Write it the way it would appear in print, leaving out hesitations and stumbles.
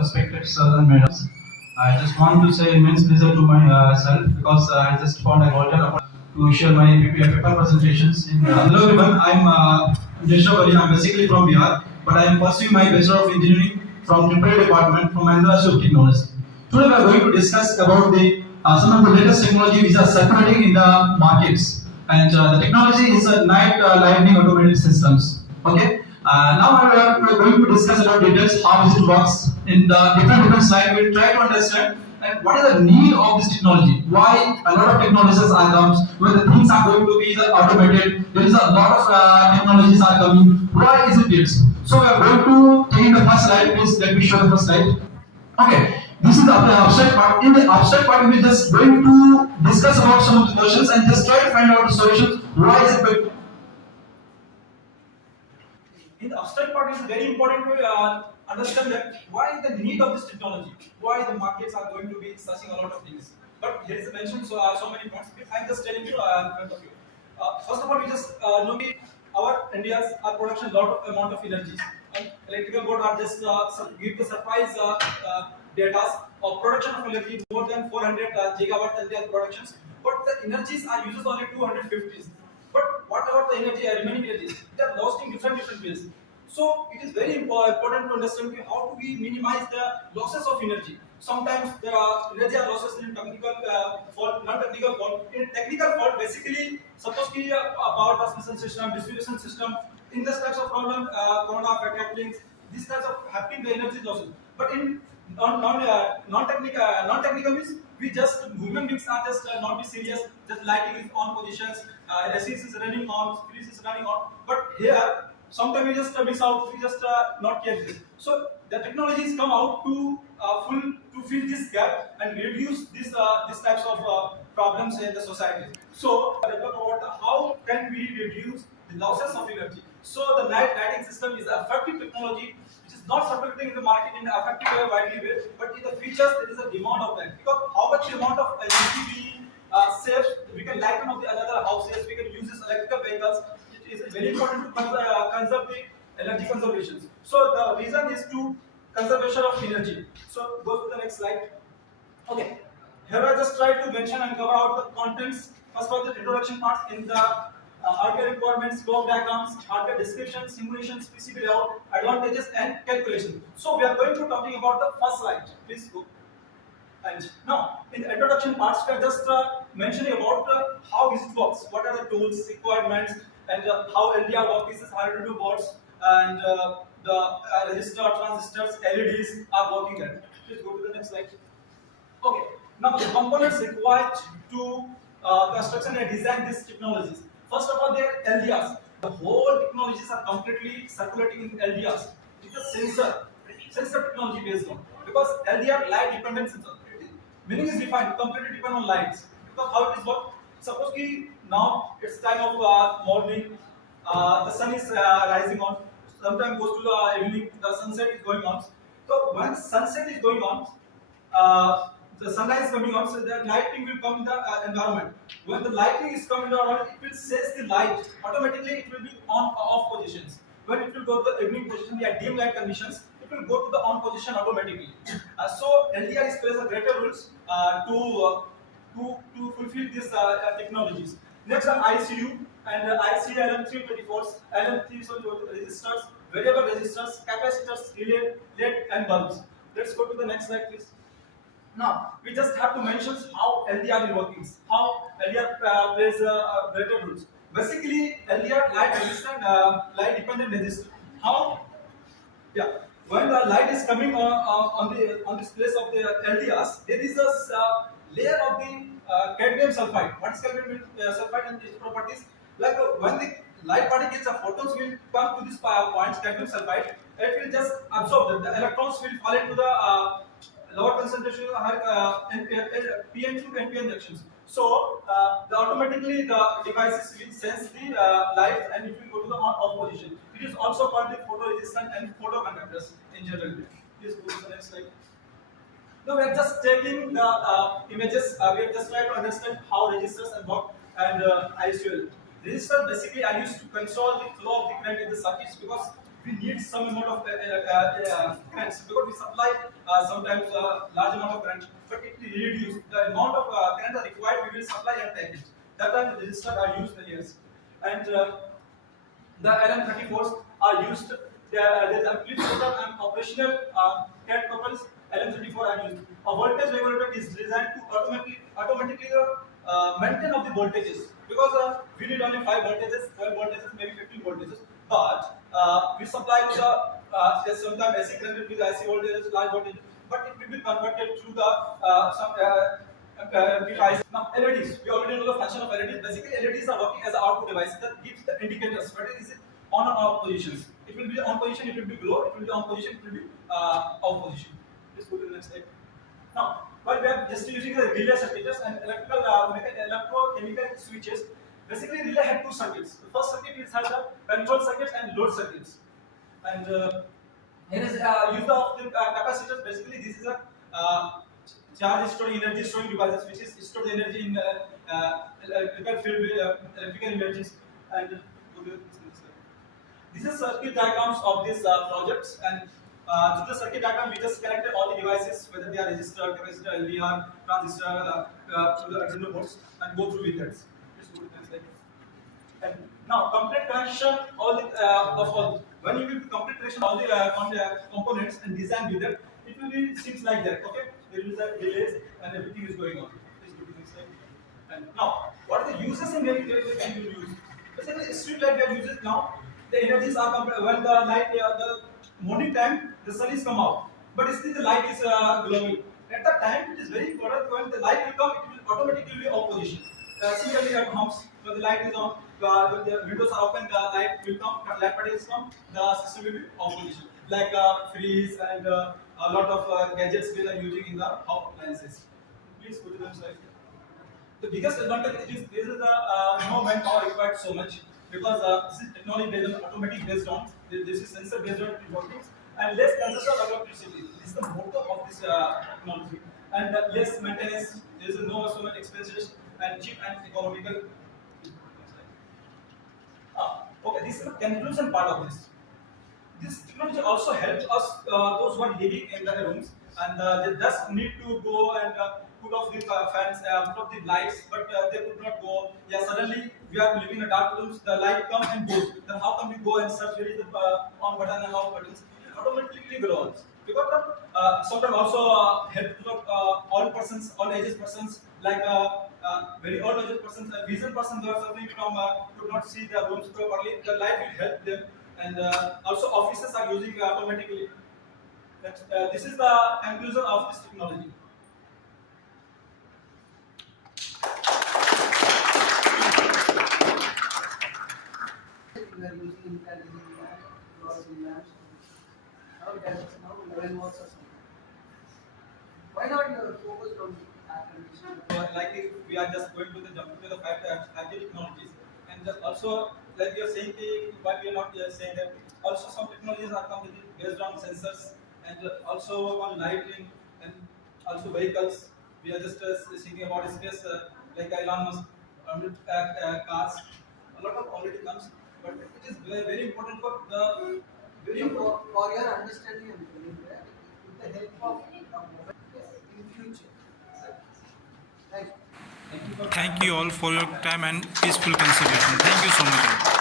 respected sirs and madams. I just want to say immense pleasure to myself because I just found a golden opportunity to share my paper presentations. Hello everyone, I'm Desha Bali. I'm basically from Bihar, but I am pursuing my Bachelor of Engineering from Triple Department from Mahindra Institute of Technology. Today we are going to discuss about the some of the latest technology which are circulating in the markets, and the technology is night lightning automated systems. Okay. Now we are going to discuss about details how it works in the different slides. We'll try to understand and what is the need of this technology. Why a lot of technologies are comes when the things are going to be automated. There is a lot of technologies are coming. Why is it this? So we are going to take the first slide. Please let me show the first slide. Okay, this is the abstract part. In the abstract part, we are just going to discuss about some of the questions and just try to find out the solutions. Why is it? In the abstract part, it is very important to understand that why the need of this technology, why the markets are going to be searching a lot of things. But here is mentioned so many points. I'm just telling you in front of you. First of all, we just know our India's are production lot of amount of energy. Electrical board are just give the surprise data of production of energy more than 400 gigawatts in their productions, but the energies are uses only 250. But what about the energy, remaining energies? They are lost in different ways. So it is very important to understand how do we minimize the losses of energy. Sometimes there are energy losses in technical fault, non-technical fault. In technical fault, basically, suppose power transmission system, distribution system, in this types of problem, corona links, these types of happening the energy losses. But in non-technical means we just human beings are just not be serious. Just lighting is on positions, resist is running on, freeze is running on. But here sometimes we just miss out. We just not get this. So the technologies come out to fill this gap and reduce this types of problems in the society. So develop about how can we reduce the losses of energy. So the night lighting system is an effective technology which is not circulating in the market in an effective way, widely way, but in the features there is a demand of that. Because how much amount of energy we save, we can light up the another houses, we can use this electrical vehicles. It is very important to conserve the energy conservation. So the reason is to conservation of energy. So go to the next slide. Okay. Here I just try to mention and cover out the contents. First of the introduction part in the hardware requirements, block diagrams, hardware description, simulations, PCB layout, advantages and calculation. So we are going to talking about the first slide. Please go. And now in the introduction parts, we are just mentioning about how it works, what are the tools, requirements, and how LDR works. This is how to do boards and the resistor, transistors, LEDs are working there. Please go to the next slide. Okay. Now the components required to construction and design these technologies. First of all, they are LDRs. The whole technologies are completely circulating in LDRs. It is sensor technology based on, because LDR light dependent sensor. Meaning is defined, completely depend on lights. Because how it is work? Suppose now it's time of morning, the sun is rising on. Sometimes goes to the evening, the sunset is going on. So when sunset is going on, the sunlight is coming on, so the lighting will come in the environment. When the lighting is coming in the environment, it will sense the light. Automatically, it will be on or off positions. When it will go to the evening position, we have dim light conditions. It will go to the on position automatically. So LDR plays a greater roles to fulfill these technologies. Next are ICU and IC LM324s, LM3 resistors, variable resistors, capacitors, relay, LED and bulbs. Let's go to the next slide, please. Now, we just have to mention how LDR works, how LDR plays greater roles. Basically, LDR light resistant, light dependent resistor. How? Yeah. When the light is coming on this place of the LDRs, there is a layer of the cadmium sulfide. What is cadmium sulfide and its properties? Like when the light particles of photons will come to this points, cadmium sulfide, it will just absorb them. The electrons will fall into the lower concentration PN to NPN junctions. So automatically the devices will sense the light and it will go to the on position. It is also called the photoresistant and photoconductors in general. Please go to the next slide. Now we are just taking the images. We are just trying to understand how resistors and work and ISUL. Resistors basically are used to control the flow of the current in the circuits, because we need some amount of currents, because we supply sometimes large amount of current, but it will reduce the amount of current required. We will supply and take it. That time the resistor are used here, and the LM34s are used. There is a flip total and operational CAT couples. LM34 are used. A voltage regulator is designed to automatically maintain of the voltages, because we need only 5 voltages, 12 voltages, maybe 15 voltages. But we supply to the sometimes AC current will be the AC voltages, large voltages, but it will be converted to the some device. Now LEDs, we already know the function of LEDs. Basically, LEDs are working as an output device that gives the indicators whether is it on or off positions. It will be on position, it will be glow. It will be on position, it will be off position. Let's go to the next slide. Now, while we are just using the relay circuits and electrochemical switches, basically relay had 2 circuits. The first circuit is has the control circuits and load circuits. And here is use of the capacitors. Basically, this is a charge storing, energy storing devices, which is store the energy in electrical field, electrical energies. And this is circuit diagrams of these projects, and to the circuit diagram we just connected all the devices, whether they are resistor, capacitor, LDR, transistor, to the Arduino boards, and go through with that. And now complete connection all the of all. When you will complete connection all the components and design with that, it will be seems like that. Okay, there is a delays and everything is going on. Please go to the next slide. And now, what are the uses in very can you use? Basically, street light we are using now. The energies are when the light the morning time the sun is come out, but still the light is glowing. At that time, it is very important when the light will come, it will automatically be off position. Similarly, at homes, when the light is on, when the windows are open, the light will come, light particles come, the system will be off position. Like freeze and a lot of gadgets we are using in the home appliances. Please go to the slide. The biggest advantage is this is the no manpower required so much, because this is technology based on automatic based on this is sensor based on robotics and less consumption of electricity. This is the motto of this technology, and less maintenance. There is no so much expenses and cheap and economical. Okay, this is the conclusion part of this. This technology also helps us those who are living in the rooms, and they just need to go and put off the fans, put off the lights, but they could not go. Yeah, suddenly we are living in a dark rooms, the light comes and goes. Then how can we go and search where is the on button and off buttons? It automatically grows. Because sometimes also help to all persons, all ages persons, like very old ages persons, vision persons who are suffering from could not see their rooms properly. The light will help them, and also offices are using automatically. This is the conclusion of this technology. We are using intelligent lamps, fluorescent lamps. Now it has now 11 watts or something. Why not you are focused on air conditioning? Like we are just going to the jump to the 5G technologies, and just also like you are saying, why we are not saying that also some technologies are come with it based on sensors, and also on lighting and also vehicles. We are just thinking about space, like Elon Musk, cars. A lot of already comes, but it is very, very important for the very important. For your understanding, I'm telling you that with the help of mobile in future. Thank you. Thank you for Thank you all for your time and peaceful consideration. Thank you so much.